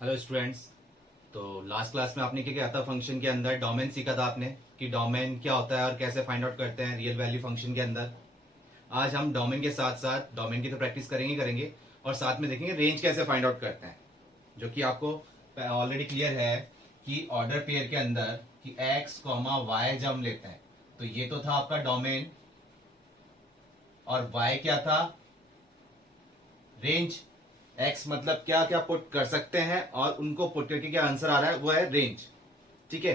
Hello students. तो last class में आपने क्या किया था? फंक्शन के अंदर डोमेन सीखा था आपने कि डोमेन क्या होता है और कैसे फाइंड आउट करते हैं रियल वैल्यू फंक्शन के अंदर। आज हम डोमेन के साथ साथ डोमेन की तो प्रैक्टिस करेंगे और साथ में देखेंगे रेंज कैसे फाइंड आउट करते हैं, जो कि आपको ऑलरेडी क्लियर है कि ऑर्डर पेयर के अंदर कि एक्स कॉमा वाई जब हम लेते हैं तो ये तो था आपका डोमेन और वाई क्या था? रेंज। एक्स मतलब क्या क्या पुट कर सकते हैं और उनको पुट करके क्या आंसर आ रहा है वो है रेंज। ठीक है,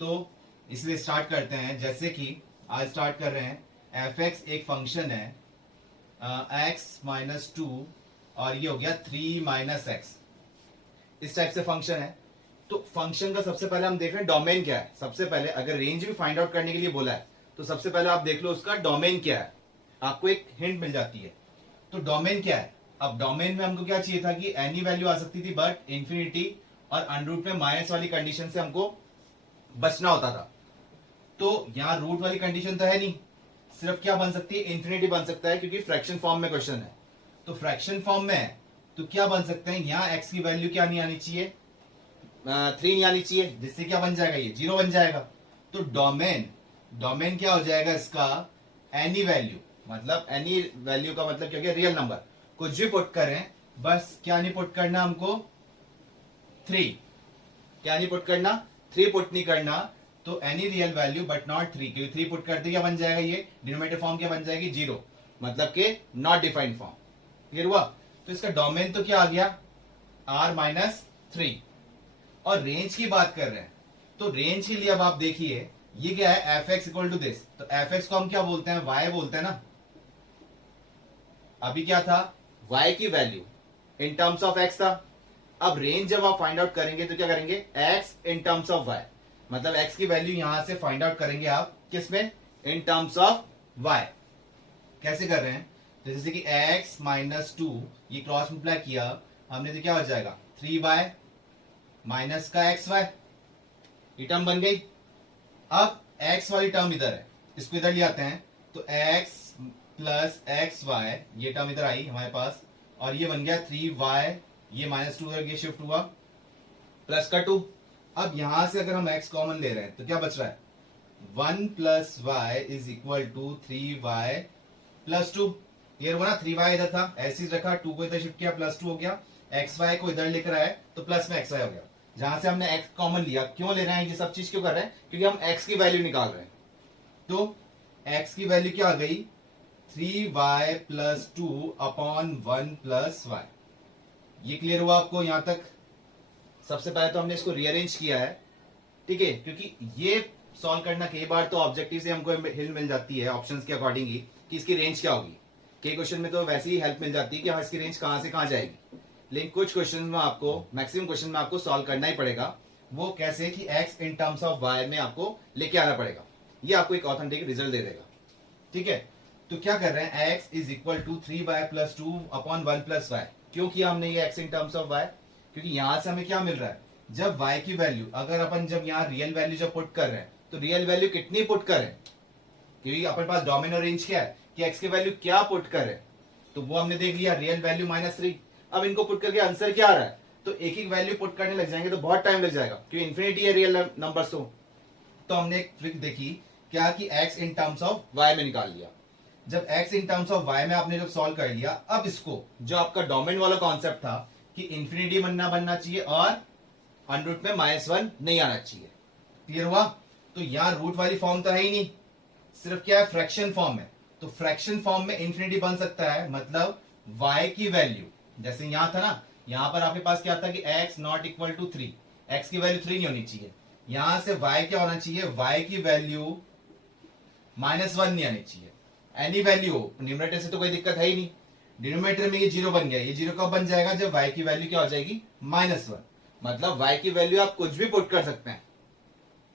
तो इसलिए स्टार्ट करते हैं। जैसे कि आज स्टार्ट कर रहे हैं, एफ एक्स एक फंक्शन है एक्स माइनस टू और ये हो गया 3 माइनस एक्स, इस टाइप से फंक्शन है। तो फंक्शन का सबसे पहले हम देख रहे हैं डोमेन क्या है। सबसे पहले अगर रेंज भी फाइंड आउट करने के लिए बोला है तो सबसे पहले आप देख लो उसका डोमेन क्या है, आपको एक हिंट मिल जाती है। तो डोमेन क्या है? अब डोमेन में हमको क्या चाहिए था कि एनी वैल्यू आ सकती थी बट इंफिनिटी और अनरूट में माइनस वाली कंडीशन से हमको बचना होता था। तो यहां रूट वाली कंडीशन तो है नहीं, सिर्फ क्या बन सकती है? इंफिनिटी बन सकता है, क्योंकि फ्रैक्शन फॉर्म में क्वेश्चन है। तो फ्रैक्शन फॉर्म में है तो क्या बन सकते हैं? यहाँ एक्स की वैल्यू क्या नहीं आनी चाहिए? 3 नहीं आनी चाहिए, जिससे क्या बन जाएगा? ये 0 बन जाएगा। तो डोमेन डोमेन क्या हो जाएगा इसका? एनी वैल्यू, मतलब एनी वैल्यू का मतलब क्या? रियल नंबर कुछ भी पुट करें, बस क्या नहीं पुट करना हमको? 3। क्या नहीं पुट करना? 3 पुट नहीं करना। तो any real value but not 3, क्योंकि 3 पुट करते क्या बन जाएगा? ये डिनोमिनेटर फॉर्म क्या बन जाएगी? 0, मतलब के नॉट डिफाइंड फॉर्म। क्लियर हुआ? तो इसका डोमेन तो क्या आ गया? r minus 3। और रेंज की बात कर रहे हैं तो रेंज के लिए अब आप देखिए ये क्या है? F x equal to this. तो एफ एक्स को हम क्या बोलते हैं? वाई बोलते हैं ना। अभी क्या था? y की value in terms of x था। अब रेंज जब आप फाइंड आउट करेंगे तो क्या करेंगे? x in terms of y, मतलब x की वैल्यू यहां से फाइंड आउट करेंगे आप किसमें? इन टर्म्स ऑफ y। कैसे कर रहे हैं? तो जैसे कि x माइनस टू ये क्रॉस मल्टीप्लाई किया हमने तो क्या हो जाएगा? 3y माइनस का xy, ये टर्म बन गई। अब x वाली टर्म इधर है, इसको इधर ले आते हैं तो x प्लस एक्स वाई, ये टर्म इधर आई हमारे पास और ये बन गया 3y, ये माइनस टू ये शिफ्ट हुआ प्लस का 2। अब यहां से अगर हम x कॉमन ले रहे हैं तो क्या बच रहा है? 1 plus y is equal to 3y plus 2। Clear हुआ ना? 3y इधर था, ऐसे ही रखा, 2 को इधर शिफ्ट किया, प्लस 2 हो गया। xy को इधर लिख रहा है तो प्लस में xy हो गया। जहां से हमने x कॉमन लिया, क्यों ले रहे हैं ये सब चीज क्यों कर रहे हैं? क्योंकि हम x की वैल्यू निकाल रहे हैं। तो x की वैल्यू क्या आ गई? 3y plus 2 upon 1 plus y. ये क्लियर हुआ आपको यहां तक? सबसे पहले तो हमने इसको रीअरेंज किया है, ठीक है, क्योंकि ये सॉल्व करना कई बार तो ऑब्जेक्टिव से हमको हेल्प मिल जाती है ऑप्शंस के अकॉर्डिंग ही कि इसकी रेंज क्या होगी। कई क्वेश्चन में तो वैसे ही हेल्प मिल जाती है कि हाँ इसकी रेंज कहां से कहां जाएगी, लेकिन कुछ क्वेश्चन में आपको, मैक्सिमम क्वेश्चन में आपको सॉल्व करना ही पड़ेगा। वो कैसे? कि x in terms of y में आपको लेके आना पड़ेगा, ये आपको एक ऑथेंटिक रिजल्ट दे देगा। ठीक है, तो क्या कर रहे हैं? x is equal to 3y plus 2 upon 1 plus y. क्यों किया हमने ये x in terms of y? क्योंकि यहां से हमें क्या मिल रहा है? जब y की वैल्यू, अगर अपन जब यहाँ रियल वैल्यू जब पुट कर रहे हैं तो रियल वैल्यू कितनी पुट करें? क्योंकि अपने पास डोमेन और रेंज क्या है कि x की वैल्यू क्या पुट करें, तो वो हमने देख लिया, रियल वैल्यू माइनस 3। अब इनको पुट करके आंसर क्या आ रहा है? तो एक एक वैल्यू पुट करने लग जाएंगे तो बहुत टाइम लग जाएगा, क्योंकि इन्फिनिटी है रियल नंबर। तो हमने एक ट्रिक देखी क्या कि x in terms of y में निकाल लिया। जब x in terms of y में आपने जब सॉल्व कर लिया, अब इसको जो आपका डोमेन वाला कॉन्सेप्ट था कि इंफिनिटी बनना चाहिए और अनरूट में -1 नहीं आना चाहिए। क्लियर हुआ? तो यहां रूट वाली फॉर्म तो है ही नहीं, सिर्फ क्या है? फ्रैक्शन फॉर्म है। तो फ्रैक्शन फॉर्म में इंफिनिटी बन सकता है, मतलब y की वैल्यू जैसे यहां था ना, यहां पर आपके पास क्या था कि x not equal to 3, x की वैल्यू 3 नहीं होनी चाहिए। यहां से y क्या होना चाहिए? y की वैल्यू -1 नहीं आनी चाहिए। एनी वैल्यू हो, न्यूमरेटर से तो कोई दिक्कत है ही नहीं। डिनोमिनेटर में ये 0 बन गया, ये 0 कब बन जाएगा? जब y की वैल्यू क्या हो जाएगी? -1। मतलब y की वैल्यू आप कुछ भी पुट कर सकते हैं,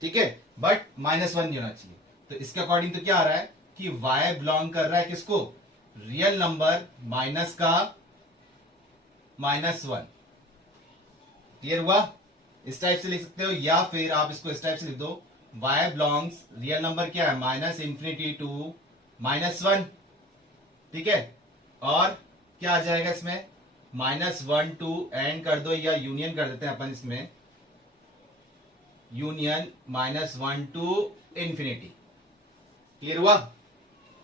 ठीक है, बट -1 नहीं होना चाहिए। तो इसके अकॉर्डिंग तो क्या आ रहा है कि y बिलोंग कर रहा है किसको? रियल नंबर माइनस का -1। क्लियर हुआ? इस टाइप से लिख सकते हो, या फिर आप इसको इस टाइप से लिख दो, y बिलोंग्स, रियल नंबर क्या है? -Infinity to -1। ठीक है, और क्या आ जाएगा इसमें? -1 टू एंड कर दो, या यूनियन कर देते हैं अपन इसमें, यूनियन -1 टू इंफिनिटी। क्लियर हुआ?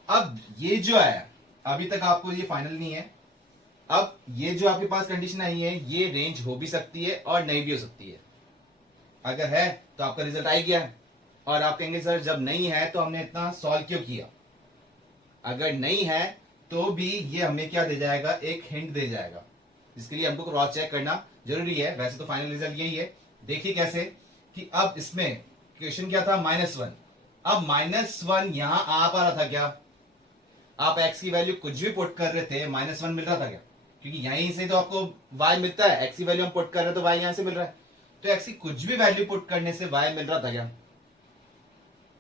अब ये जो है, अभी तक आपको ये फाइनल नहीं है। अब ये जो आपके पास कंडीशन आई है, ये रेंज हो भी सकती है और नहीं भी हो सकती है। अगर है तो आपका रिजल्ट आ गया है, और आप कहेंगे सर जब नहीं है तो हमने इतना सॉल्व क्यों किया। अगर नहीं है तो भी ये हमें क्या दे जाएगा, एक हिंट दे जाएगा, जिसके लिए हमको क्रॉस चेक करना जरूरी है। वैसे तो फाइनल रिजल्ट यही है। देखिए कैसे कि अब इसमें क्वेश्चन क्या था, -1। अब -1 यहां आ पा रहा था क्या? आप x की वैल्यू कुछ भी पुट कर रहे थे, -1 मिल रहा था क्या? क्योंकि यहीं से तो आपको y मिलता है, x की वैल्यू हम पुट कर रहे हैं तो y यहां से मिल रहा है। तो x की कुछ भी वैल्यू पुट करने से y मिल रहा था क्या?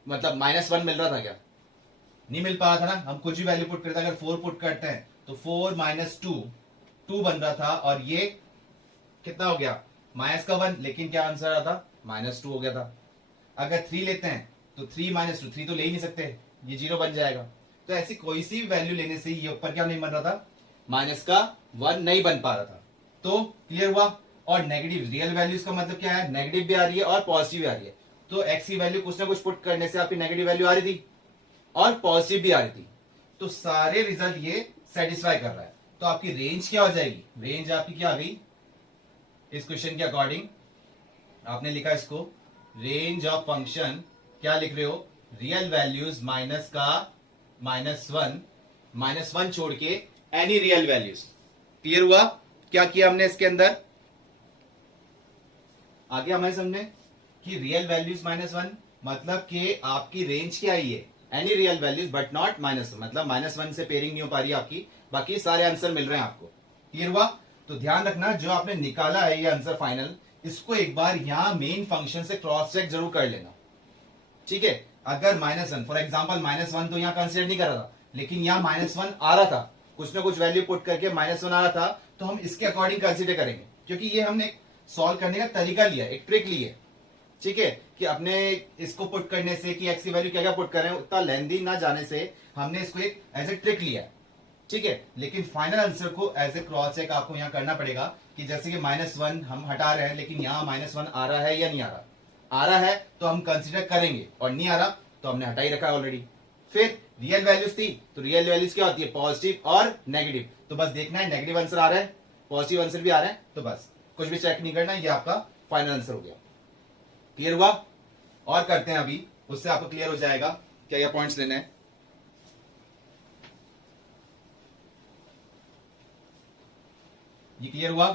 मतलब -1 मिल रहा था क्या? नहीं मिल पा रहा था ना। हम कुछ भी वैल्यू पुट करते हैं, अगर 4 पुट करते हैं तो 4 - 2 2 बन रहा था, और ये कितना हो गया, -1, लेकिन क्या आंसर आ था, -2 हो गया था। अगर 3 लेते हैं तो 3 - 2, 3 तो ले ही नहीं सकते, ये 0 बन जाएगा। तो ऐसी कोई सी भी वैल्यू लेने से ये ऊपर क्या नहीं बन रहा था, -1 नहीं बन पा रहा था। तो क्लियर हुआ? और नेगेटिव रियल वैल्यूज का मतलब क्या है, नेगेटिव भी आ रही है और पॉजिटिव भी आ रही है। तो x की वैल्यू कुछ ना कुछ पुट करने से आपकी नेगेटिव वैल्यू आ रही थी और पॉजिटिव भी आ रही थी। तो सारे रिजल्ट ये सेटिस्फाई कर रहा है। तो आपकी रेंज क्या हो जाएगी, रेंज आपकी क्या आ गई इस क्वेश्चन के अकॉर्डिंग, आपने लिखा इसको रेंज ऑफ फंक्शन, क्या लिख रहे हो, रियल वैल्यूज माइनस का -1 छोड़ के एनी रियल वैल्यूज। क्लियर हुआ? क्या किया हमने इसके अंदर, आगे हमें समझे कि रियल वैल्यूज -1 मतलब कि आपकी रेंज क्या आई है, any real values but not -1, मतलब -1 से पेयरिंग नहीं हो पा रही आपकी, बाकी सारे आंसर मिल रहे हैं आपको। क्लियर हुआ? तो ध्यान रखना, जो आपने निकाला है ये आंसर फाइनल, इसको एक बार यहां मेन फंक्शन से क्रॉस चेक जरूर कर लेना। ठीक है? अगर -1 फॉर एग्जांपल -1 तो यहां कंसीडर नहीं कर रहा था, लेकिन यहां -1 आ रहा था, कुछ ना कुछ वैल्यू पुट करके -1 आ रहा था, तो हम इसके अकॉर्डिंग कंसीडर करेंगे, क्योंकि ये हमने सॉल्व करने का तरीका लिया, एक ट्रिक ली है। ठीक है? कि अपने इसको पुट करने से कि x की वैल्यू क्या क्या पुट कर रहे हैं, उतना लेंदी ना जाने से हमने इसको एक एज ए ट्रिक लिया है। ठीक है? लेकिन फाइनल आंसर को एज ए क्रॉस चेक आपको यहां करना पड़ेगा कि जैसे कि -1 हम हटा रहे हैं, लेकिन यहां -1 आ रहा है या नहीं आ रहा। आ रहा है तो हम कंसीडर करेंगे, और नहीं आ रहा तो हमने हटा ही रखा है ऑलरेडी। फिर रियल वैल्यूज थी, तो रियल वैल्यूज क्या होती है, पॉजिटिव और नेगेटिव। तो बस देखना है नेगेटिव आंसर आ रहा है, पॉजिटिव आंसर भी आ रहा है, तो बस कुछ भी चेक नहीं करना, ये आपका फाइनल आंसर हो गया। क्लियर हुआ? और करते हैं अभी, उससे आपको क्लियर हो जाएगा क्या क्या पॉइंट्स लेने हैं। ये क्लियर हुआ?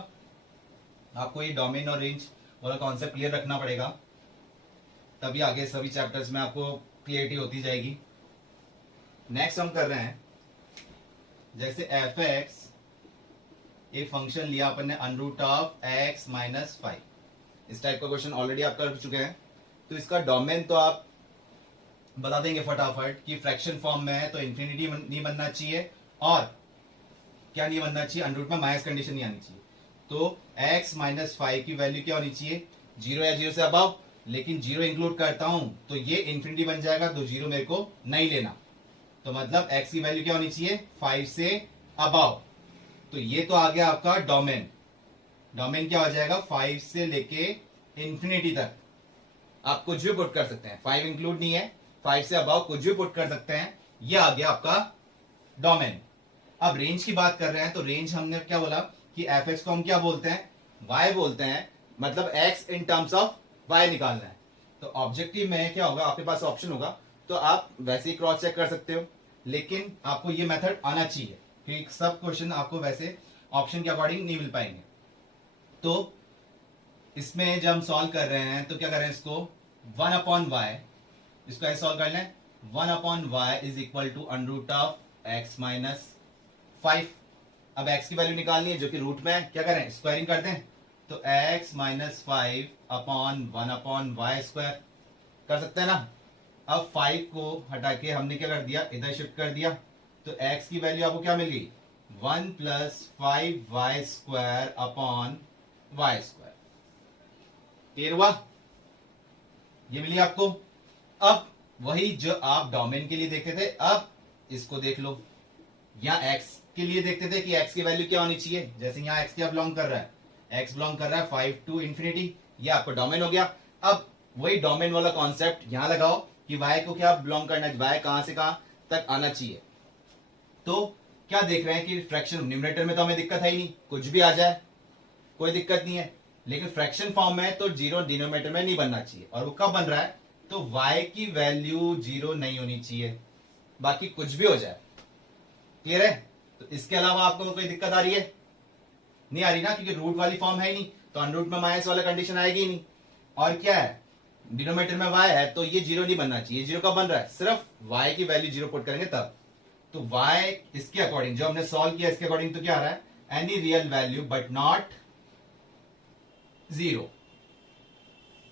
आपको ये डोमेन और रेंज वाला कॉन्सेप्ट क्लियर रखना पड़ेगा, तभी आगे सभी चैप्टर्स में आपको क्लियरिटी होती जाएगी। नेक्स्ट हम कर रहे हैं, जैसे f(x), एक फंक्शन लिया अपन ने √(x - 5), इस टाइप का क्वेश्चन ऑलरेडी आप कर चुके हैं। तो इसका डोमेन तो आप बता देंगे फटाफट कि फ्रैक्शन फॉर्म में है तो इंफिनिटी नहीं बनना चाहिए, और क्या नहीं बनना चाहिए, अंडर रूट में माइनस कंडीशन नहीं आनी चाहिए। तो x - 5 की वैल्यू क्या होनी चाहिए, 0 या 0 से अबव, लेकिन 0 इंक्लूड करता हूं तो ये इंफिनिटी बन जाएगा, तो 0 मेरे को नहीं लेना। तो मतलब x की वैल्यू क्या होनी चाहिए, 5 से अबव। तो ये तो आ गया आपका डोमेन। डोमेन क्या हो जाएगा, 5 से लेके इंफिनिटी तक आप कुछ भी पुट कर सकते हैं, 5 इंक्लूड नहीं है, 5 से अबव कुछ भी पुट कर सकते हैं। ये आ गया आपका डोमेन। अब रेंज की बात कर रहे हैं, तो रेंज हमने क्या बोला कि f(x) को हम क्या बोलते हैं, y बोलते हैं, मतलब x in terms of y निकालना है। तो ऑब्जेक्टिव में क्या होगा, आपके पास ऑप्शन होगा, तो आप वैसे ही क्रॉस चेक कर सकते हो, लेकिन आपको ये मेथड आना चाहिए, क्योंकि सब क्वेश्चन आपको वैसे ऑप्शन के अकॉर्डिंग नहीं मिल पाएंगे। तो इसमें जब हम सॉल्व कर रहे हैं तो क्या कर रहे हैं, इसको 1/y, इसको ऐसे सॉल्व करना है, 1/y is equal to √(x - 5). अब x की वैल्यू निकालनी है जो कि रूट में है, क्या करें, स्क्वायरिंग कर दें, तो x - 5 अपॉन 1/y² कर सकते हैं ना। अब 5 को हटा के हमने क्या कर दिया, इधर शिफ्ट कर दिया, तो x की वैल्यू आपको क्या मिल गई, 1 + 5y² अपॉन y²। क्लियर हुआ? ये मिली आपको। अब वही जो आप डोमेन के लिए देखे थे, अब इसको देख लो, यहां x के लिए देखते थे कि x की वैल्यू क्या होनी चाहिए, जैसे यहाँ x क्या बिलोंग कर रहा है, x बिलोंग कर रहा है 5 टू इंफिनिटी, ये आपका डोमेन हो गया। अब वही डोमेन वाला कॉन्सेप्ट यहां लगाओ कि y को क्या बिलोंग करना है, y कहां से कहां तक आना चाहिए। तो क्या देख रहे हैं कि फ्रैक्शन न्यूमरेटर में तो हमें दिक्कत है ही नहीं, कुछ भी आ जाए कोई दिक्कत नहीं है, लेकिन फ्रैक्शन फॉर्म में तो जीरो डिनोमिनेटर में नहीं बनना चाहिए। और वो कब बन रहा है, तो y की वैल्यू जीरो नहीं होनी चाहिए, बाकी कुछ भी हो जाए। क्लियर है? तो इसके अलावा आपको कोई दिक्कत आ रही है? नहीं आ रही ना, क्योंकि रूट वाली फॉर्म है ही नहीं, तो अनरूट में माइनस वाला कंडीशन आएगी ही नहीं। और क्या है, डिनोमिनेटर में y है, तो ये जीरो नहीं बनना चाहिए। जीरो कब बन रहा है, सिर्फ y की वैल्यू जीरो पुट करेंगे तब। तो y इसके अकॉर्डिंग जो हमने सॉल्व किया इसके अकॉर्डिंग तो क्या आ रहा है, any real value but not zero,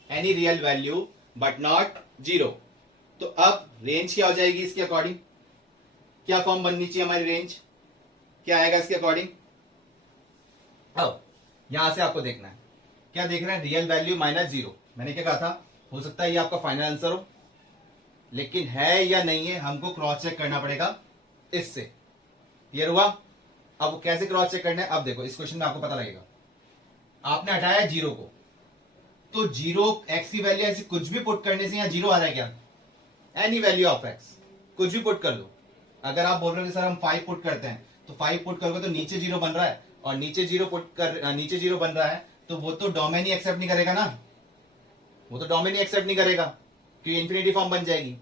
any real value but not zero. तो अब रेंज क्या हो जाएगी इसके अकॉर्डिंग, क्या फॉर्म बननी चाहिए हमारी रेंज, क्या आएगा इसके अकॉर्डिंग। अब यहां से आपको देखना है, क्या देख रहे हैं, रियल वैल्यू माइनस जीरो। मैंने क्या कहा था, हो सकता है ये आपका फाइनल आंसर हो, लेकिन है या नहीं है हमको क्रॉस चेक करना पड़ेगा इससे। क्लियर हुआ? अब कैसे क्रॉस चेक करना है, अब देखो इस क्वेश्चन में आपको पता लगेगा। आपने हटाया जीरो को, तो जीरो एक्स की वैल्यू ऐसी कुछ भी पुट करने से यहां जीरो आ रहा है क्या, एनी वैल्यू ऑफ एक्स कुछ भी पुट कर लो। अगर आप बोल रहे हो सर हम 5 पुट करते हैं, तो 5 पुट करोगे तो नीचे जीरो बन रहा है, और नीचे जीरो बन रहा है, तो वो तो डोमेन ही एक्सेप्ट नहीं करेगा ना, वो तो डोमेन ही एक्सेप्ट नहीं करेगा, क्योंकि इंफिनिटी फॉर्म बन जाएगी।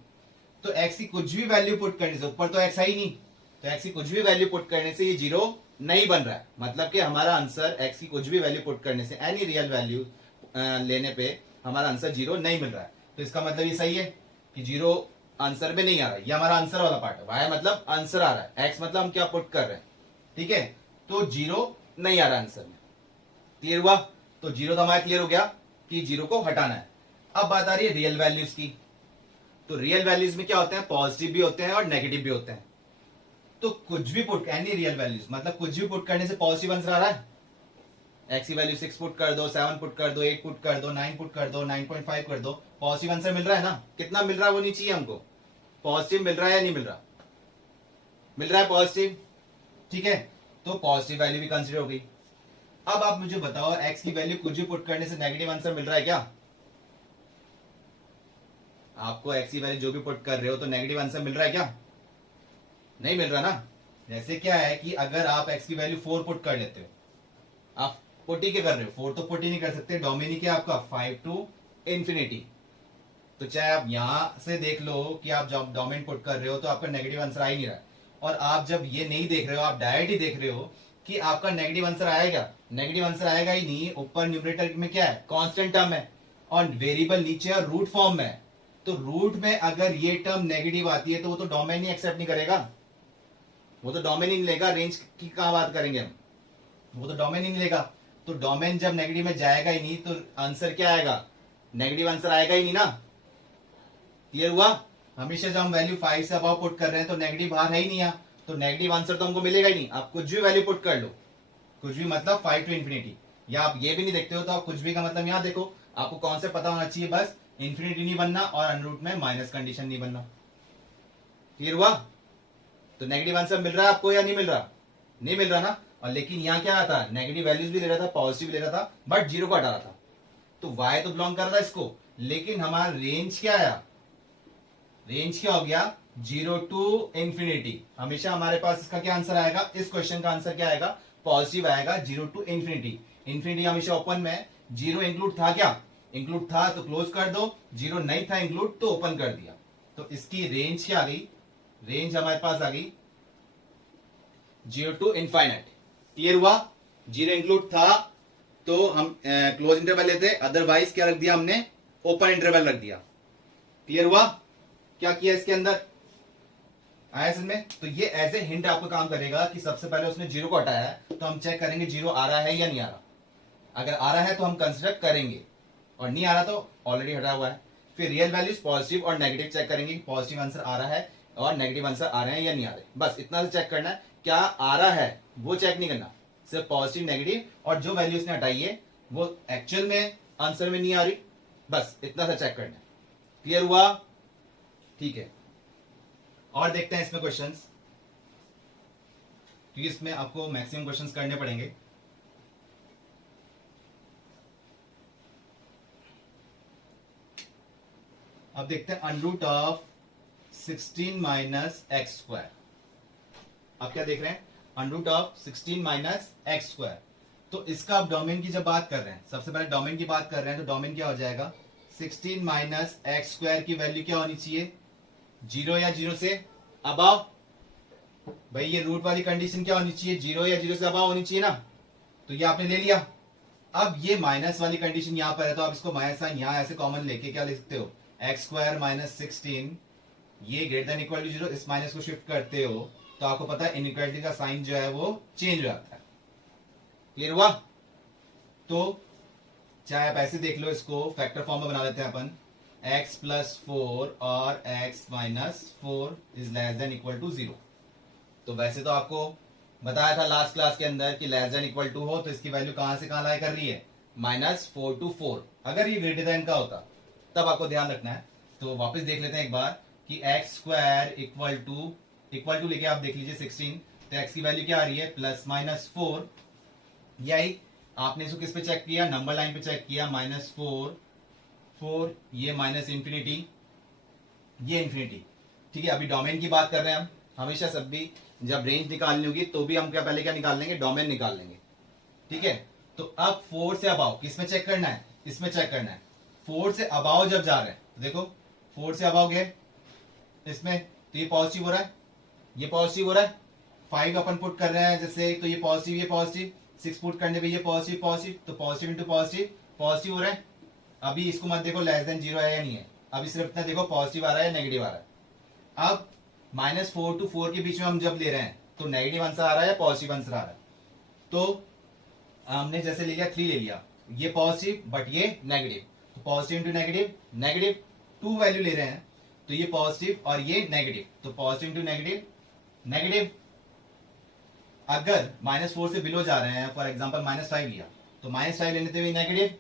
तो एक्स की कुछ भी वैल्यू पुट करने से, ऊपर तो एक्स है ही नहीं, तो एक्स की कुछ भी वैल्यू पुट करने से ये जीरो नहीं बन रहा है। मतलब कि हमारा आंसर एक्स की कुछ भी वैल्यू पुट करने से, एनी रियल वैल्यू लेने पे हमारा आंसर जीरो नहीं मिल रहा है। तो इसका मतलब ये सही है कि जीरो आंसर में नहीं आ रहा है, ये हमारा आंसर वाला पार्ट है। वाई मतलब आंसर आ रहा है, एक्स मतलब हम क्या पुट कर रहे हैं, ठीक है। तो जीरो नहीं आ रहा आंसर में। क्लियर हुआ? तो जीरो तो हमारा क्लियर हो गया कि जीरो को हटाना है। अब बात आ रही है रियल वैल्यूज की। तो रियल वैल्यूज में क्या होते हैं, पॉजिटिव भी होते हैं और नेगेटिव भी होते हैं। तो कुछ भी पुट, एनी रियल वैल्यूज मतलब कुछ भी पुट करने से पॉजिटिव आंसर आ रहा है। एक्स की वैल्यू 6 पुट कर दो, 7 पुट कर दो, 8 पुट कर दो, 9 पुट कर दो, 9.5 कर दो, पॉजिटिव आंसर मिल रहा है ना। कितना मिल रहा है वो नहीं चाहिए हमको, पॉजिटिव मिल रहा है या नहीं मिल रहा, मिल रहा है पॉजिटिव, ठीक है। तो पॉजिटिव वैल्यू भी कंसीडर हो गई। अब आप मुझे बताओ, एक्स की वैल्यू कुछ भी पुट करने से नेगेटिव आंसर मिल रहा है क्या, आपको एक्स की वैल्यू जो भी पुट कर रहे हो तो नेगेटिव आंसर मिल रहा है क्या, नहीं मिल रहा ना। जैसे क्या है कि अगर आप एक्स की वैल्यू 4 पुट कर लेते हो, आप पुट ही क्या कर रहे हो, 4 तो पुट ही नहीं कर सकते, डोमेन ही क्या आपका 5 टू इंफिनिटी। तो चाहे आप यहां से देख लो कि आप जब डोमेन पुट कर रहे हो तो आपका नेगेटिव आंसर आ ही नहीं रहा है, और आप जब ये नहीं देख रहे हो, आप डायरेक्ट ही देख रहे हो कि आपका नेगेटिव आंसर आएगा, नेगेटिव आंसर आएगा ही नहीं। ऊपर न्यूमरेटर में क्या है, कांस्टेंट टर्म है, और वेरिएबल नीचे रूट फॉर्म में है। तो रूट में अगर ये टर्म नेगेटिव आती है तो वो तो डोमेन ही एक्सेप्ट नहीं करेगा, वो तो डोमेन ही नहीं लेगा। रेंज की कहां बात करेंगे हम, वो तो डोमेन ही नहीं लेगा। तो डोमेन जब नेगेटिव में जाएगा ही नहीं तो आंसर क्या आएगा, नेगेटिव आंसर आएगा ही नहीं ना। क्लियर हुआ? हमेशा जब हम वैल्यू 5 से अबव पुट कर रहे हैं तो नेगेटिव बाहर है ही नहीं, तो नेगेटिव आंसर तो हमको मिलेगा ही नहीं। आप कुछ भी वैल्यू पुट कर लो, कुछ भी मतलब 5 टू इंफिनिटी, या आप ये भी नहीं देखते हो तो आप कुछ भी का मतलब यहां देखो, आपको कौन से पता होना चाहिए, बस इंफिनिटी नहीं बनना और अनरूट में माइनस कंडीशन नहीं बनना। क्लियर हुआ? तो नेगेटिव आंसर मिल रहा है आपको या नहीं मिल रहा, नहीं मिल रहा ना। और लेकिन यहाँ क्या आता, नेगेटिव वैल्यूज भी ले रहा था, पॉजिटिव भी ले रहा था, बट जीरो को हटा रहा था। तो y तो बिलोंग कर रहा था इसको, लेकिन हमारा रेंज क्या आया, रेंज क्या हो गया, 0 टू इंफिनिटी। हमेशा हमारे पास इसका क्या आंसर आएगा, इस क्वेश्चन का आंसर क्या आएगा, पॉजिटिव आएगा, 0 टू इंफिनिटी। इंफिनिटी हमेशा ओपन में, जीरो इंक्लूड था क्या, इंक्लूड था तो क्लोज कर दो, जीरो नहीं था इंक्लूड तो ओपन कर दिया। तो इसकी रेंज क्या आ गई, रेंज हमारे पास आ गई 0 टू इनफाइनाइट। क्लियर हुआ? जीरो इंक्लूड था तो हम क्लोज इंटरवल लेते, अदरवाइज क्या रख दिया हमने, ओपन इंटरवल रख दिया। क्लियर हुआ? क्या किया इसके अंदर, आया समझ में? तो ये ऐसे हिंट आपको काम करेगा कि सबसे पहले उसने जीरो को हटाया है तो हम चेक करेंगे जीरो आ रहा है या नहीं आ रहा। अगर आ रहा है तो हम कंसिडर करेंगे, और नहीं आ रहा तो ऑलरेडी हटा हुआ है। फिर रियल वैल्यूज पॉजिटिव और नेगेटिव चेक करेंगे कि पॉजिटिव आंसर आ रहा है और नेगेटिव आंसर आ रहे हैं या नहीं आ रहे। बस इतना से चेक करना है, क्या आ रहा है वो चेक नहीं करना, सिर्फ पॉजिटिव नेगेटिव, और जो वैल्यू उसने हटाई है वो एक्चुअल में आंसर में नहीं आ रही, बस इतना सा चेक करना है। क्लियर हुआ? ठीक है, और देखते हैं इसमें क्वेश्चंस। क्योंकि इसमें आपको मैक्सिमम क्वेश्चंस करने पड़ेंगे। अब देखते हैं under root of 16 minus x square. आप क्या देख रहे हैं, under root of 16 minus x square. तो इसका आप डोमेन की जब बात कर रहे हैं, सबसे पहले डोमेन की बात कर रहे हैं, तो डोमेन क्या हो जाएगा, 16 माइनस एक्स स्क्वायर की वैल्यू क्या होनी चाहिए, 0 या 0 से अबाव। भाई ये रूट वाली कंडीशन क्या होनी चाहिए, 0 या 0 से अबाव होनी चाहिए ना, तो ये आपने ले लिया। अब ये माइनस वाली कंडीशन यहां पर है, तो आप इसको माइनस साइन यहां ऐसे कॉमन लेके क्या लिख सकते हो, एक्स स्क्वायर माइनस 16, ये ग्रेटर देन इक्वल टू 0, इस माइनस को शिफ्ट करते हो तो आपको पता है इनइक्वालिटी का साइन जो है वो चेंज हो जाता है। क्लियर हुआ। तो चाहे आप ऐसे देख लो, इसको फैक्टर फॉर्म में बना लेते हैं अपन, x प्लस 4 और x minus 4 is less than equal to 0। तो वैसे तो आपको बताया था लास्ट क्लास के अंदर कि लेस देन इक्वल टू हो तो इसकी वैल्यू कहां से कहां लाई कर रही है, -4 to 4। अगर ये ग्रेटर देन का होता तब आपको ध्यान रखना है। तो वापस देख लेते हैं एक बार कि एक्स स्क्वायर इक्वल टू लेके आप देख लीजिए 16, तो एक्स की वैल्यू क्या आ रही है, +-4। यही आपने इसको किस पे चेक किया, नंबर लाइन पे चेक किया, -4, ये माइनस इंफिनिटी, ये इंफिनिटी। ठीक है, अभी डोमेन की बात कर रहे हैं हम। हमेशा सब भी जब रेंज निकालनी होगी तो भी हम क्या पहले क्या निकाल लेंगे, डोमेन निकाल लेंगे। ठीक है, तो अब 4 से अबाव किस में चेक करना है, इसमें चेक करना है। 4 से अबाव जब जा रहे हैं, देखो 4 से अबाव गए इसमें, तो ये पॉजिटिव हो रहा है, ये पॉजिटिव हो रहा है। 5 अपन पुट कर रहे हैं जैसे, तो ये पॉजिटिव, ये पॉजिटिव। 6 पुट करने पे ये पॉजिटिव पॉजिटिव, तो पॉजिटिव इंटू पॉजिटिव पॉजिटिव हो रहा है। अभी इसको मत देखो लेस देन 0 है या नहीं है, अभी सिर्फ इतना देखो पॉजिटिव आ रहा है नेगेटिव आ रहा है। अब -4 to 4 के बीच में हम जब ले रहे हैं तो नेगेटिव आंसर आ रहा है या पॉजिटिव आंसर आ रहा है। तो हमने जैसे ले लिया 3 ले लिया, ये पॉजिटिव बट ये नेगेटिव, तो positive into negative, negative 2 value ले रहे हैं, तो ये पॉजिटिव और ये नेगेटिव, तो पॉजिटिव इंटू नेगेटिव, नेगेटिव। अगर -4 से बिलो जा रहे हैं, फॉर एग्जांपल -5 लिया, तो -5 लेने से भी नेगेटिव,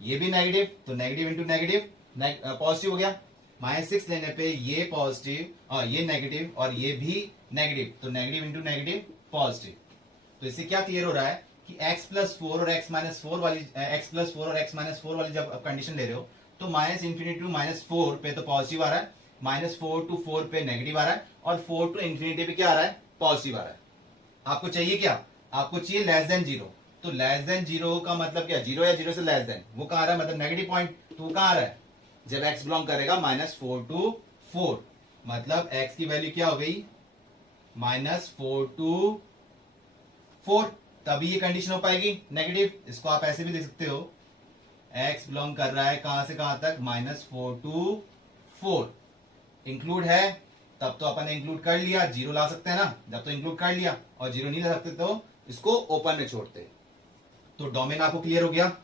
ये भी नेगेटिव, तो नेगेटिव इंटू नेगेटिव, पॉजिटिव हो गया। -6 लेने पे ये पॉजिटिव और ये नेगेटिव और ये भी नेगेटिव, तो नेगेटिव इंटू नेगेटिव पॉजिटिव। तो इससे क्या क्लियर हो रहा है कि x+4 और x-4 वाली जब कंडीशन ले रहे हो, तो -∞ टू -4 पे तो पॉजिटिव आ रहा है, -4 to 4 पे नेगेटिव आ रहा है, और 4 to ∞ पे क्या आ रहा है, पॉजिटिव आ रहा है। आपको चाहिए क्या, आपको चाहिए लेस देन 0। तो लेस देन 0 का मतलब क्या, 0 या 0 से लेस देन, वो कहां आ रहा है, मतलब नेगेटिव पॉइंट, तो वो कहां आ रहा है, जब x बिलोंग करेगा -4 to 4, मतलब x की वैल्यू क्या हो गई, -4 to 4, तभी ये कंडीशन हो पाएगी नेगेटिव। इसको आप ऐसे भी देख सकते हो, x बिलोंग कर रहा है कहां से कहां तक, -4 to 4। इंक्लूड है तब तो अपन ने इंक्लूड कर लिया, 0 ला सकते हैं ना, जब तो इंक्लूड कर लिया, और 0 नहीं ला सकते तो इसको ओपन में छोड़ते। तो डोमेन आपको क्लियर हो गया,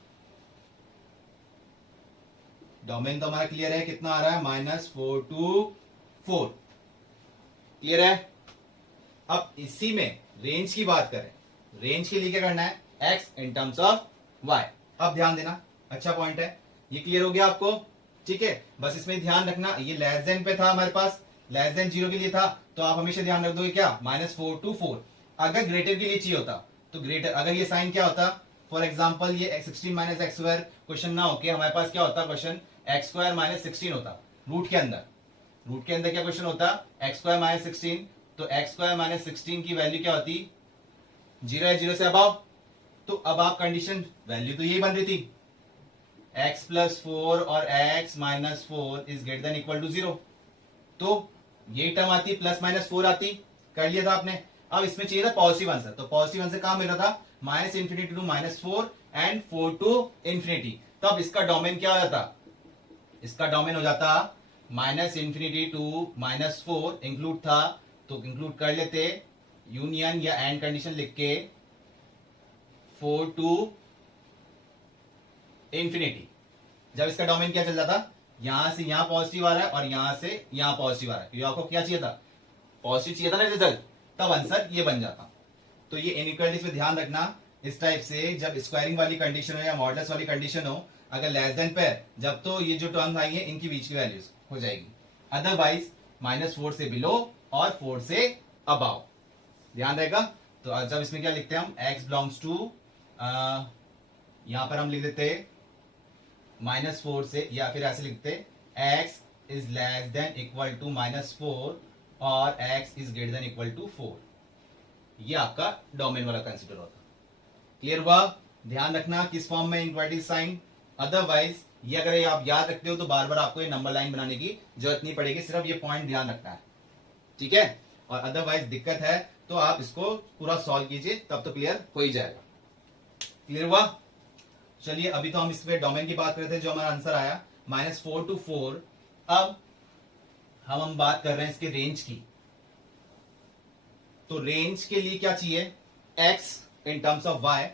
डोमेन तो हमारा क्लियर है, कितना आ रहा है, -4 to 4। क्लियर है। अब इसी में रेंज की बात करें, रेंज के लिए क्या करना है, x in terms of y। अब ध्यान देना, अच्छा पॉइंट है, ये क्लियर हो गया आपको। ठीक है, बस इसमें ध्यान रखना, ये लेस देन पे था हमारे पास, लेस देन 0 के लिए था, तो आप हमेशा ध्यान रख दोगे क्या, -4 to 4। अगर ग्रेटर के लिए चाहिए होता तो ग्रेटर, अगर ये साइन क्या होता, फॉर एग्जाम्पल ये 16 माइनस एक्स स्क्वायर क्वेश्चन ना होके हमारे पास क्या होता, क्वेश्चन एक्स स्क्वायर -16 होता रूट के अंदर। रूट के अंदर क्या क्वेश्चन होता, एक्स स्क्वायर -16, तो एक्स स्क्वायर -16 की वैल्यू क्या होती, 0 या 0 से अबाव। तो अब आप कंडीशन वैल्यू तो यही बन रही थी, x+4 और x-4 is greater than equal to 0, तो ये टर्म आती, +-4 आती, कर लिया था आपने। अब इसमें चाहिए था पॉजिटिव आंसर, तो पॉजिटिव आंसर कहां मिल रहा था, -∞ टू -4 एंड 4 to ∞। तब इसका डोमेन क्या हो जाता, इसका डोमेन हो जाता -∞ टू -4, इंक्लूड था तो इंक्लूड कर लेते, यूनियन या एंड कंडीशन लिख के 4 to ∞। जब इसका डोमेन क्या चल जाता, यहां से यहां पॉजिटिव आ रहा है और यहां से यहां पॉजिटिव आ रहा है, क्योंकि आपको क्या चाहिए था, पॉजिटिव चाहिए था ना रिजल्ट, तब आंसर ये बन जाता। तो ये इनइक्वालिटीज पे ध्यान रखना, इस टाइप से जब स्क्वायरिंग वाली कंडीशन हो या मॉडुलस वाली कंडीशन हो, अगर लेस देन पे, जब तो ये जो टर्म आई है इनकी बीच की वैल्यूज हो जाएगी, अदरवाइज -4 से बिलो और 4 से अबाव। ध्यान रहेगा। तो जब इसमें क्या लिखते हैं हम, x बिलोंग्स टू, यहां पर हम लिख देते -4 से, या फिर ऐसे लिखते x is less than equal to -4 और x is greater than equal to 4। ये आपका डोमेन वाला कंसीडर होता। क्लियर हुआ? ध्यान रखना किस फॉर्म में इक्वालिटी साइन, अदरवाइज ये अगर ये आप याद रखते हो तो बार बार आपको ये नंबर लाइन बनाने की जरूरत नहीं पड़ेगी, सिर्फ ये पॉइंट ध्यान रखना है, ठीक है। और अदरवाइज दिक्कत है तो आप इसको पूरा सॉल्व कीजिए, तब तो क्लियर हो ही जाएगा। क्लियर हुआ? चलिए अभी तो हम इस पे डोमेन की बात कर रहे थे, जो हमारा आंसर आया -4 to 4। अब हम बात कर रहे हैं इसके रेंज की। तो रेंज के लिए क्या चाहिए, x in terms of y।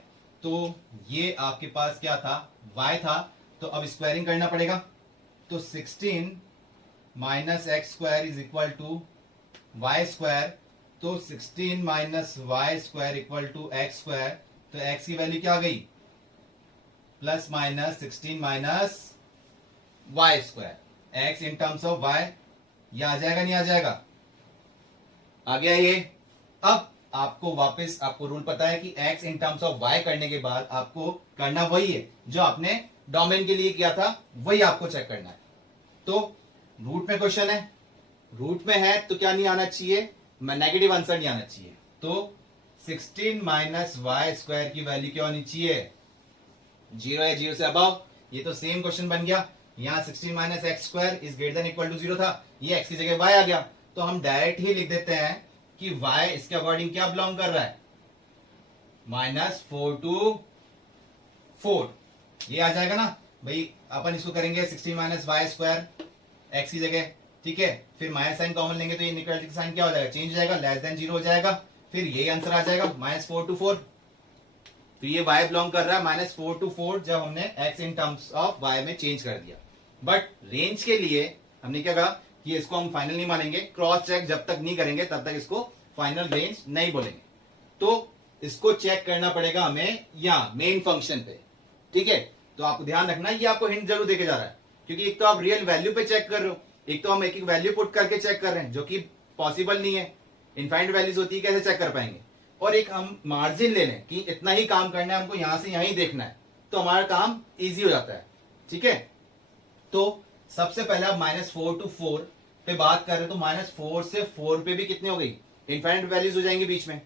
तो ये आपके पास क्या था, y था, तो अब स्क्वायरिंग करना पड़ेगा। तो 16 minus x square is equal to y square. तो 16 minus y square equal to x square. तो x की वैल्यू क्या आ गई, plus minus 16 minus y square. x in terms of y, ये आ जाएगा नहीं आ जाएगा, आ गया ये। अब आपको वापस, आपको रूल पता है कि x in terms of y करने के बाद आपको करना वही है जो आपने डोमेन के लिए किया था, वही आपको चेक करना है। तो रूट में क्वेश्चन है, रूट में है तो क्या नहीं आना चाहिए, नेगेटिव आंसर नहीं आना चाहिए। तो 16 माइनस वाई स्क्वायर की वैल्यू क्या होनी चाहिए, 0 है, 0 से अबव। ये तो सेम क्वेश्चन बन गया। यहाँ 16 minus x square is greater than equal to 0 था, ये x की जगह y आ गया। तो हम डायरेक्ट ही लिख देते हैं कि y इसके अकॉर्डिंग क्या बिलोंग कर रहा है, -4 to 4। ये आ जाएगा ना भाई। अपन इसको करेंगे 16 माइनस वाई स्क्वायर एक्स की जगह, ठीक है। फिर माइनस साइन कॉमन लेंगे तो ये इनइक्वालिटी का साइन क्या हो जाएगा, चेंज हो जाएगा, लेस देन 0 हो जाएगा। फिर यही आंसर आ जाएगा -4 to 4। तो ये y बिलोंग कर रहा है -4 to 4 जब हमने x in terms of y में चेंज कर दिया। बट रेंज के लिए हमने क्या कहा कि इसको हम फाइनल नहीं मानेंगे, क्रॉस चेक जब तक नहीं करेंगे तब तक इसको फाइनल रेंज नहीं बोलेंगे। तो इसको चेक करना पड़ेगा हमें यहाँ मेन फंक्शन पे, ठीक है। तो आपको ध्यान रखना, ये आपको हिंट जरूर देके जा रहा है, क्योंकि एक तो आप रियल वैल्यू पे चेक कर रहे हो, एक तो हम एक एक वैल्यू पुट करके चेक कर रहे हैं, जो कि पॉसिबल नहीं है। इनफाइनाइट वैल्यूज होती है, कैसे चेक कर पाएंगे। और एक हम मार्जिन ले लें कि इतना ही काम करना है हमको, यहां से यहीं देखना है, तो हमारा काम इजी हो जाता है, ठीक है। तो सबसे पहले आप -4 to 4 पे बात कर रहे हो, तो -4 से 4 पे भी कितने हो गई, इनफाइनाइट वैल्यूज हो जाएंगे बीच में,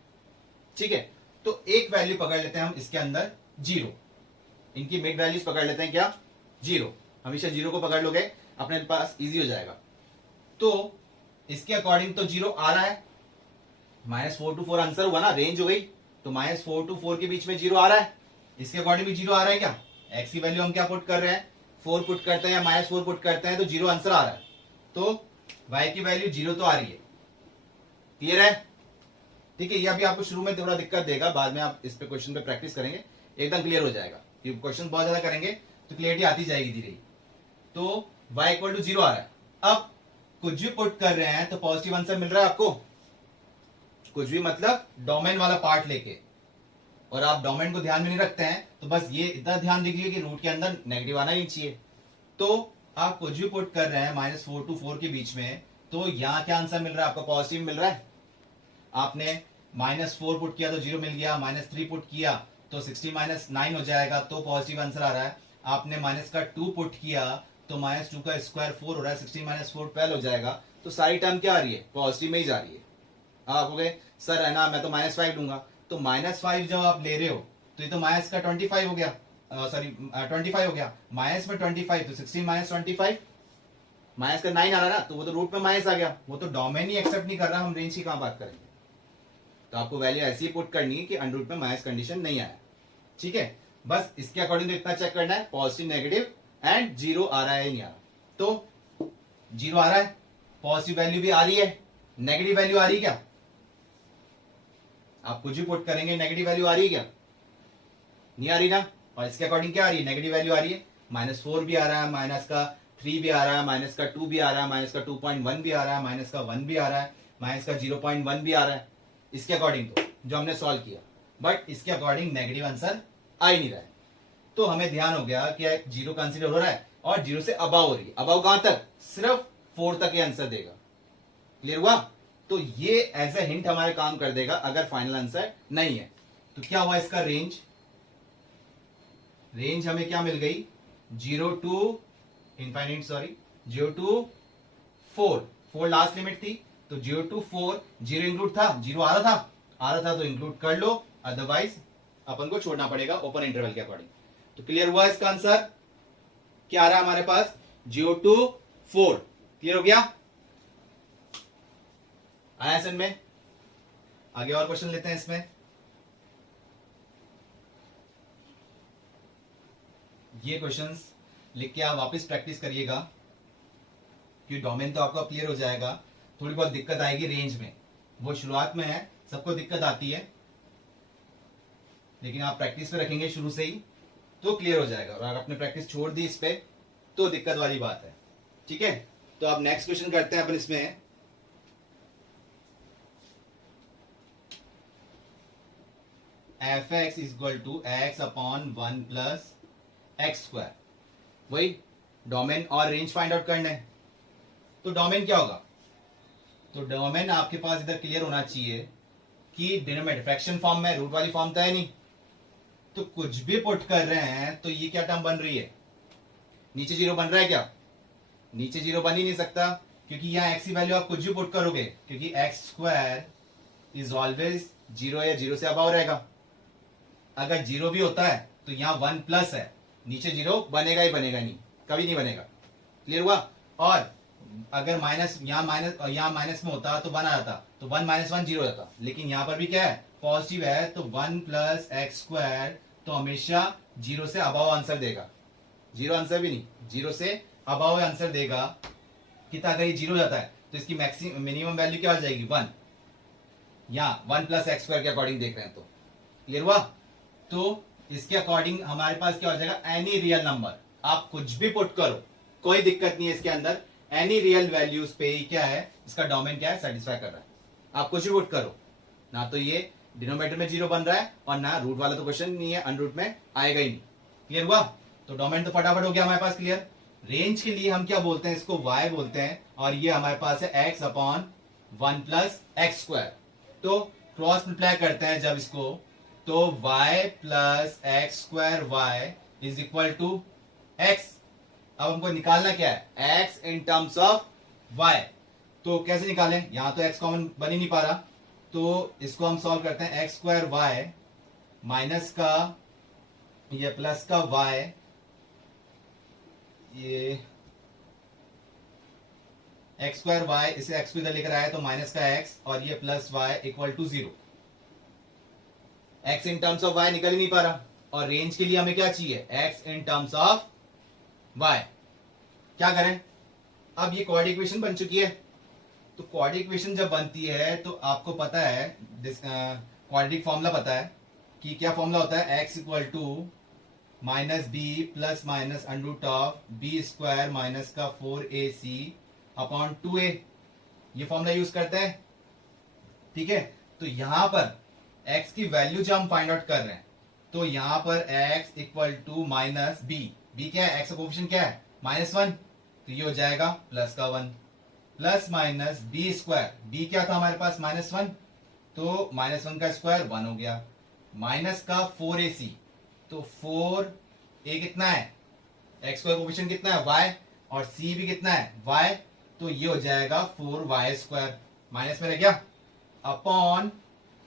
ठीक है। तो एक वैल्यू पकड़ लेते हैं हम इसके अंदर 0, इनकी मिड वैल्यूज पकड़ लेते हैं क्या, 0। हमेशा 0 को पकड़ लोगे अपने पास इजी हो जाएगा। तो इसके अकॉर्डिंग तो 0 आ रहा है, -4 to 4 आंसर हुआ ना, रेंज हो गई। तो -4 to 4 के बीच में 0 आ रहा है, इसके अकॉर्डिंग भी 0 आ रहा है क्या। x की वैल्यू हम क्या पुट कर रहे हैं, 4 पुट करते हैं या -4 पुट करते हैं, तो 0 आंसर आ रहा है। तो y की वैल्यू 0 तो आ रही है। क्लियर है, ठीक है। ये अभी आपको शुरू में थोड़ा दिक्कत देगा, बाद में आप इस पे क्वेश्चन पे प्रैक्टिस करेंगे एकदम क्लियर हो जाएगा। क्योंकि क्वेश्चन बहुत ज्यादा करेंगे तो क्लियरिटी आती जाएगी धीरे ही। तो y इक्वल टू 0 आ रहा है। अब कुछ भी पुट कर रहे हैं तो पॉजिटिव आंसर मिल रहा है आपको, कुछ भी मतलब डोमेन वाला पार्ट लेके, और आप डोमेन को ध्यान में नहीं रखते हैं, तो बस ये इतना ध्यान दीजिए कि रूट के अंदर नेगेटिव आना ही चाहिए। तो आप कुछ भी पुट कर रहे हैं -4 to 4 के बीच में, तो यहाँ क्या आंसर मिल रहा है आपको, पॉजिटिव मिल रहा है। आपने -4 पुट किया तो 0 मिल गया, -3 पुट किया तो 60 - 9 हो जाएगा, तो पॉजिटिव आंसर आ रहा है। आपने -2 पुट किया तो -2 का स्क्वायर 4 हो रहा है, 60 - 4 12 हो जाएगा। तो सारी टर्म क्या आ रही है, पॉजिटिव में ही जा रही है। आप हो गए सर है ना, मैं तो -5 दूंगा। तो -5 जब आप ले रहे हो तो ये तो माइनस का 25 हो गया, सॉरी 25 हो गया, माइनस में 25 तो 16 - 25, माइनस का 9 आ रहा ना, तो वो तो रूट में माइनस आ गया, वो तो डोमेन ही एक्सेप्ट नहीं कर रहा, हम रेंज की कहां बात करेंगे। तो आपको वैल्यू ऐसी पुट करनी है कि अंडर रूट में माइनस कंडीशन नहीं आया, ठीक है। बस इसके अकॉर्डिंग तो इतना चेक करना है, पॉजिटिव नेगेटिव एंड 0 आ रहा है नहीं आ रहा। तो 0 आ रहा है, पॉजिटिव वैल्यू भी आ रही है, नेगेटिव वैल्यू आ रही है क्या, आप कुछ भी पुट करेंगे नेगेटिव वैल्यू आ रही है क्या, नहीं आ रही ना। और इसके अकॉर्डिंग क्या आ रही है, नेगेटिव वैल्यू आ रही है। -4 भी आ रहा है, -3 भी आ रहा है, -2 भी आ रहा है, -2.1 भी आ रहा है, -1 भी आ रहा है, -0.1 भी आ रहा है। इसके अकॉर्डिंग तो जो हमने सॉल्व किया, बट इसके अकॉर्डिंग नेगेटिव आंसर आ ही नहीं रहा है। तो हमें ध्यान हो गया कि 0 कंसीडर हो रहा है और 0 से अबव हो रही है। अबव कहां तक, सिर्फ 4 तक ये आंसर देगा। क्लियर हुआ, तो ये एज ए हिंट हमारे काम कर देगा अगर फाइनल आंसर नहीं है। तो क्या हुआ इसका रेंज, रेंज हमें क्या मिल गई, 0 to infinite, sorry 0 to 4, 4 last limit थी, तो 0 टू 4, 0 इंक्लूड था, 0 आ रहा था तो इंक्लूड कर लो, अदरवाइज अपन को छोड़ना पड़ेगा ओपन इंटरवल के अकॉर्डिंग। तो क्लियर हुआ इसका आंसर क्या आ रहा है हमारे पास, 0 टू 4। क्लियर हो गया, आया समझ में। आगे और क्वेश्चन लेते हैं इसमें। ये क्वेश्चंस लिख के आप वापस प्रैक्टिस करिएगा, क्योंकि डोमेन तो आपका क्लियर हो जाएगा, थोड़ी बहुत दिक्कत आएगी रेंज में, वो शुरुआत में है, सबको दिक्कत आती है, लेकिन आप प्रैक्टिस पे रखेंगे शुरू से ही तो क्लियर हो जाएगा। और अगर आपने प्रैक्टिस छोड़ दी इस पे तो दिक्कत वाली बात है। ठीक है, तो अब नेक्स्ट क्वेश्चन करते हैं अपन इसमें। F x is equal to x upon 1 plus x square, वही डोमेन और रेंज फाइंड आउट करना है। तो डोमेन क्या होगा, तो डोमेन आपके पास इधर क्लियर होना चाहिए कि डिनोमिनेटर फ्रैक्शन फॉर्म में, रूट वाली फॉर्म तो है नहीं, तो कुछ भी पुट कर रहे हैं तो ये क्या टर्म बन रही है, नीचे 0 बन रहा है क्या, नीचे 0 बन ही नहीं सकता, क्योंकि यहाँ एक्स की वैल्यू आप कुछ भी पुट करोगे, क्योंकि एक्स स्क्वायर इज ऑलवेज 0 या 0 से अबव रहेगा। अगर 0 भी होता है तो यहाँ 1 प्लस है, नीचे 0 बनेगा ही बनेगा नहीं, कभी नहीं बनेगा। क्लियर हुआ। और अगर माइनस यहाँ माइनस में होता तो 1 आ जाता, तो 1 माइनस 1 0 जाता, लेकिन यहाँ पर भी क्या है, पॉजिटिव है, तो 1 प्लस एक्स स्क्वायर तो हमेशा 0 से अबव आंसर देगा, 0 आंसर भी नहीं, 0 से अबव आंसर देगा। कितना, अगर ये 0 जाता है तो इसकी मैक्सिमम मिनिमम वैल्यू क्या हो जाएगी, 1, यहाँ 1 प्लस एक्स स्क्वायर के अकॉर्डिंग देख रहे हैं। तो क्लियर हुआ। तो इसके अकॉर्डिंग हमारे पास क्या हो जाएगा, एनी रियल नंबर, आप कुछ भी पुट करो कोई दिक्कत नहीं है इसके अंदर, एनी रियल वैल्यूज पे ही क्या है, इसका डोमेन क्या है, सेटिस्फाई कर रहा है। आप कुछ भी पुट करो ना, तो ये डिनोमिनेटर में 0 बन रहा है, और ना रूट वाला तो क्वेश्चन नहीं है, अनरूट में आएगा ही नहीं। क्लियर हुआ। तो डोमेन तो फटाफट हो गया हमारे पास क्लियर। रेंज के लिए हम क्या बोलते हैं, इसको y बोलते हैं, और ये हमारे पास है x upon 1 plus x square. तो क्रॉस मल्टीप्लाई करते हैं जब इसको, तो y plus x square y is equal to x। अब हमको निकालना क्या है, x in terms of y। तो कैसे निकालें, यहां तो x कॉमन बन ही नहीं पा रहा, तो इसको हम सॉल्व करते हैं, एक्स स्क्वायर y माइनस का ये प्लस का y, ये एक्स स्क्वायर वाई, इसे एक्स को इधर लेकर आया तो माइनस का एक्स, और ये plus y equal to 0। X in terms of y निकल ही नहीं पा रहा, और रेंज के लिए हमें क्या चाहिए, x in terms of y. क्या करें, अब ये क्वाड्रेटिक इक्वेशन बन चुकी है। तो क्वाड्रेटिक इक्वेशन जब बनती है तो आपको पता है, क्वाड्रेटिक फॉर्मूला पता है कि क्या फॉर्मूला होता है, x equal to minus b plus minus under root of b square minus का 4ac अपॉन 2a, ये फॉर्मूला यूज करते हैं। ठीक है, तो यहां पर x की वैल्यू जो हम फाइंड आउट कर रहे हैं, तो यहां पर x equal to minus b क्या है, x का कोएफिशिएंट क्या है, -1, तो ये हो जाएगा प्लस का 1 plus minus b square, b क्या था हमारे पास -1, तो -1 का स्क्वायर 1 हो गया, माइनस का 4ac, तो 4a कितना है, x स्क्वायर कोएफिशिएंट कितना है y, और c भी कितना है y, तो ये हो जाएगा 4y स्क्वायर, माइनस में रह गया, अपॉन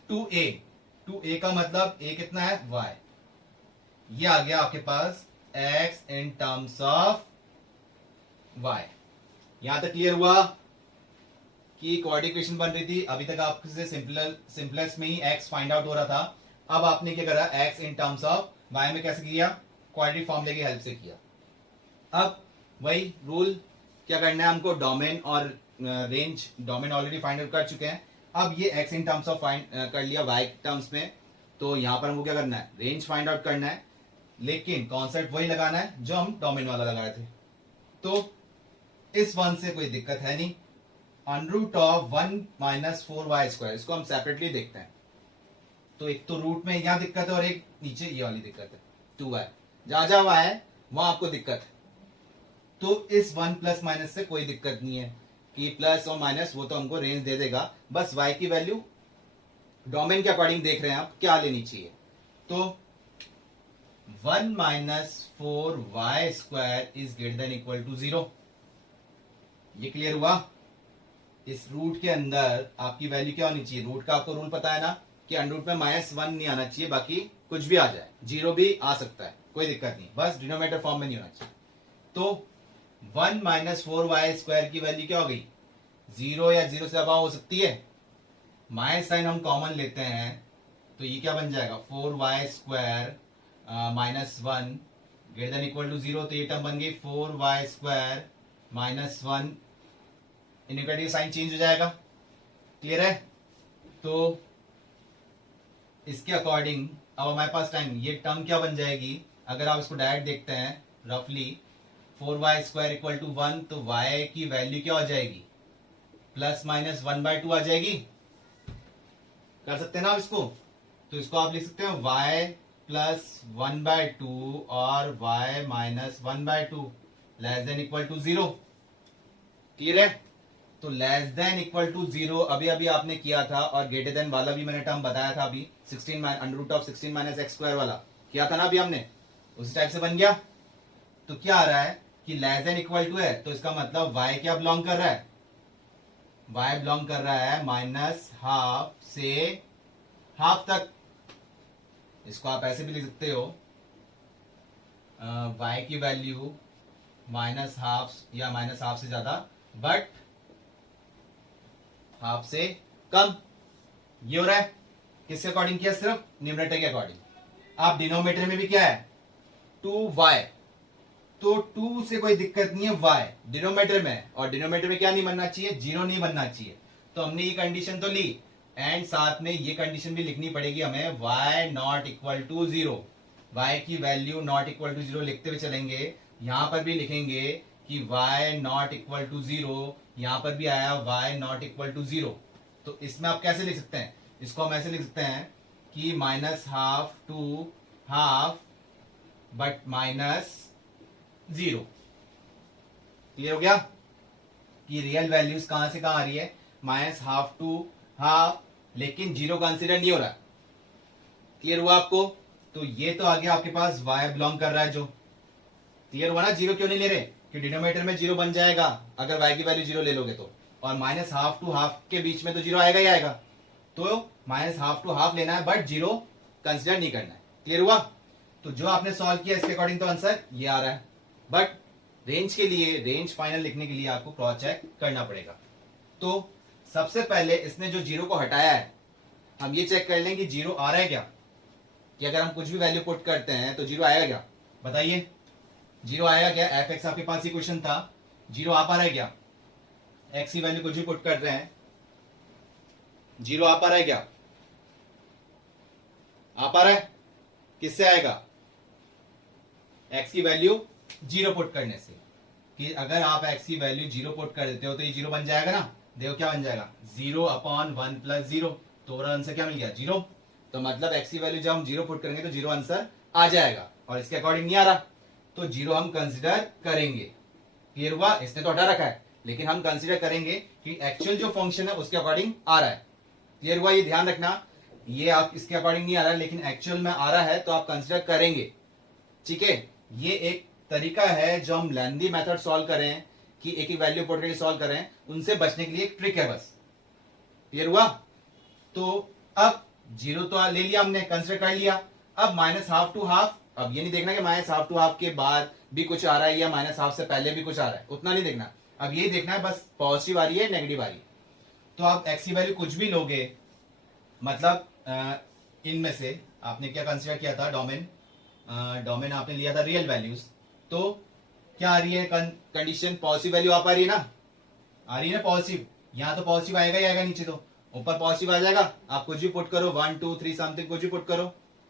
2a, 2a का मतलब a कितना है y, ये आ गया आपके पास x in terms of y। यहां तक क्लियर हुआ कि क्वाड्रेटिक इक्वेशन बन रही थी, अभी तक आपसे सिंपलेस्ट में ही x फाइंड आउट हो रहा था। अब आपने क्या करा, x in terms of y में कैसे किया, क्वाड्रेटिक फॉर्मूले की हेल्प से किया। अब वही रूल क्या करना है हमको, डोमेन और range, domain already find out कर चुके हैं, अब ये x in terms of find कर लिया y टर्म्स में, तो यहां पर हमको क्या करना है, रेंज फाइंड आउट करना है, लेकिन कॉन्सेप्ट वही लगाना है जो हम डोमेन वाला लगाए थे। तो इस 1 से कोई दिक्कत है नहीं, under root of 1 minus 4y square, इसको हम सेपरेटली देखते हैं। तो एक तो रूट में यहां दिक्कत है, और एक नीचे ये वाली दिक्कत है 2y, जहां जहां y है वहां आपको दिक्कत है। तो इस 1 प्लस माइनस से कोई दिक्कत नहीं है, कि प्लस और माइनस वो तो हमको रेंज दे देगा, बस y की वैल्यू डोमेन के अकॉर्डिंग देख रहे हैं आप क्या लेनी चाहिए। तो 1 minus 4y² is greater than equal to 0। ये क्लियर हुआ। इस रूट के अंदर आपकी वैल्यू क्या होनी चाहिए, रूट का आपको रूल पता है ना कि अंडर में -1 नहीं आना चाहिए, बाकी कुछ भी आ जाए, 0 भी आ सकता है, कोई दिक्कत नहीं, बस डिनोमिनेटर फॉर्म में नहीं होना चाहिए। तो 1 माइनस 4y² की वैल्यू क्या हो गई, 0 या 0 से अबाव हो सकती है। माइनस साइन हम कॉमन लेते हैं तो ये क्या बन जाएगा, 4y² -1 greater than equal to 0। तो ये टर्म बन गई 4y² -1, इनइक्वालिटी साइन चेंज हो जाएगा। क्लियर है। तो इसके अकॉर्डिंग अब हमारे पास टाइम, ये टर्म क्या बन जाएगी, अगर आप इसको डायरेक्ट देखते हैं रफली 4y² इक्वल टू 1, तो y की वैल्यू क्या हो जाएगी, ±1/2 आ जाएगी। कर सकते हैं ना आप इसको, तो इसको आप लिख सकते हैं y +1/2 और y -1/2 less than equal to 0। Clear है। तो लेस देन इक्वल टू 0 अभी अभी आपने किया था, और ग्रेटर देन वाला भी मैंने टर्म बताया था अभी, 16 x² वाला किया था ना अभी हमने, उसी टाइप से बन गया। तो क्या आ रहा है कि लेस देन इक्वल टू है, तो इसका मतलब y क्या बिलोंग कर रहा है, y बिलोंग कर रहा है -½ से ½ तक। इसको आप ऐसे भी लिख सकते हो, y की वैल्यू -½ या -½ से ज्यादा, बट ½ से कम। ये हो रहा है, किसके अकॉर्डिंग किया, सिर्फ न्यूमरेटर के अकॉर्डिंग। अब डिनोमिनेटर में भी क्या है, 2y, तो 2 से कोई दिक्कत नहीं है y डिनोमिनेटर में, और डिनोमिनेटर में क्या नहीं बनना चाहिए, 0 नहीं बनना चाहिए। तो हमने ये कंडीशन तो ली, एंड साथ में ये कंडीशन भी लिखनी पड़ेगी हमें, y not equal to 0, y की वैल्यू नॉट इक्वल टू 0 लिखते हुए चलेंगे। यहां पर भी लिखेंगे कि y नॉट इक्वल टू 0, यहां पर भी आया y नॉट इक्वल टू 0। तो इसमें आप कैसे लिख सकते हैं, इसको हम ऐसे लिख सकते हैं कि -½ टू ½ बट -0। क्लियर हो गया कि रियल वैल्यूज कहां से कहां आ रही है, -½ टू ½ लेकिन 0 कंसिडर नहीं हो रहा। क्लियर हुआ आपको। तो ये तो आगे आपके पास y बिलोंग कर रहा है, जो क्लियर हुआ ना। 0 क्यों नहीं ले रहे, कि डिनोमिनेटर में 0 बन जाएगा अगर y की वैल्यू 0 ले लोगे तो, और -½ टू ½ के बीच में तो 0 आएगा ही आएगा। तो -½ टू ½ लेना है, बट 0 कंसिडर नहीं करना है। क्लियर हुआ। तो जो आपने सॉल्व किया इसके अकॉर्डिंग तो आंसर ये आ रहा है, बट रेंज के लिए, रेंज फाइनल लिखने के लिए आपको क्रॉस चेक करना पड़ेगा। तो सबसे पहले इसने जो 0 को हटाया है, हम ये चेक कर लें कि 0 आ रहा है क्या, कि अगर हम कुछ भी वैल्यू पुट करते हैं तो 0 आएगा क्या, बताइए 0 आएगा क्या। fx आपके पास ही क्वेश्चन था, 0 आ पा रहा है क्या, x की वैल्यू कुछ भी पुट कर रहे हैं, 0 आ पा रहा है क्या, आ पा रहा है, किससे आएगा, x की वैल्यू 0 पुट करने से। कि अगर आप x की वैल्यू 0 पुट कर देते हो तो ये 0 बन जाएगा ना, देखो क्या बन जाएगा, 0/1 + 0, तो आंसर क्या मिल गया, 0। तो मतलब x की वैल्यू जब हम 0 पुट करेंगे तो 0 आंसर आ जाएगा, और इसके अकॉर्डिंग नहीं आ रहा तो 0 हम कंसिडर करेंगे। क्लियर हुआ। इसने तो हटा रखा है, लेकिन हम कंसिडर करेंगे कि एक्चुअल जो फंक्शन है उसके अकॉर्डिंग आ रहा है। क्लियर हुआ। ये ध्यान रखना, ये आप इसके अकॉर्डिंग नहीं आ रहा है लेकिन एक्चुअल में आ रहा है तो आप कंसिडर करेंगे। ठीक है। ये एक तरीका है जो हम लेंथी मेथड सॉल्व करें कि एक ही वैल्यू पुट करके सॉल्व करें, उनसे बचने के लिए एक ट्रिक है बस। क्लियर हुआ। तो अब 0 तो ले लिया हमने, कंसिडर कर लिया। अब -½ टू ½ अब ये नहीं देखना कि -½ टू ½ के बाद भी कुछ आ रहा है या -½ से पहले भी कुछ आ रहा है, उतना नहीं देखना। अब ये देखना है बस पॉजिटिव आ रही है नेगेटिव आ रही है। तो आप x की वैल्यू कुछ भी लोगे, मतलब इनमें से आपने क्या कंसिडर किया था, डोमेन आपने लिया था रियल वैल्यूज, तो क्या आ रही है कंडीशन, पॉजिटिव वैल्यू आ पा रही है ना, आ रही है ना पॉजिटिव। यहां तो पॉजिटिव आएगा ही आएगा, नीचे तो ऊपर पॉजिटिव आ जाएगा। आप कुछ भी पुट करो, 1 2 3 समथिंग कुछ भी पुट करो,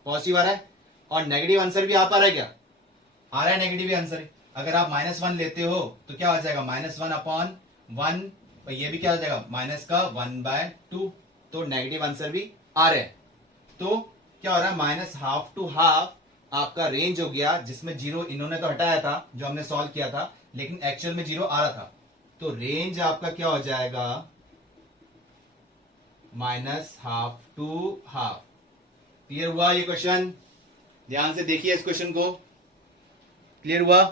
पॉजिटिव आ रहा है। और नेगेटिव आंसर भी आ पा रहा है क्या, आ रहा है नेगेटिव आंसर। अगर आप -1 लेते हो तो क्या हो जाएगा, -1/1, और ये भी क्या हो जाएगा, -1/2, तो नेगेटिव आंसर भी आ रहे हैं। तो क्या हो रहा है, -½ टू ½ आपका रेंज हो गया, जिसमें 0 इन्होंने तो हटाया था जो हमने सॉल्व किया था, लेकिन एक्चुअल में 0 आ रहा था। तो रेंज आपका क्या हो जाएगा, -½ टू ½ क्लियर हुआ ये क्वेश्चन? ध्यान से देखिए इस क्वेश्चन को, क्लियर हुआ?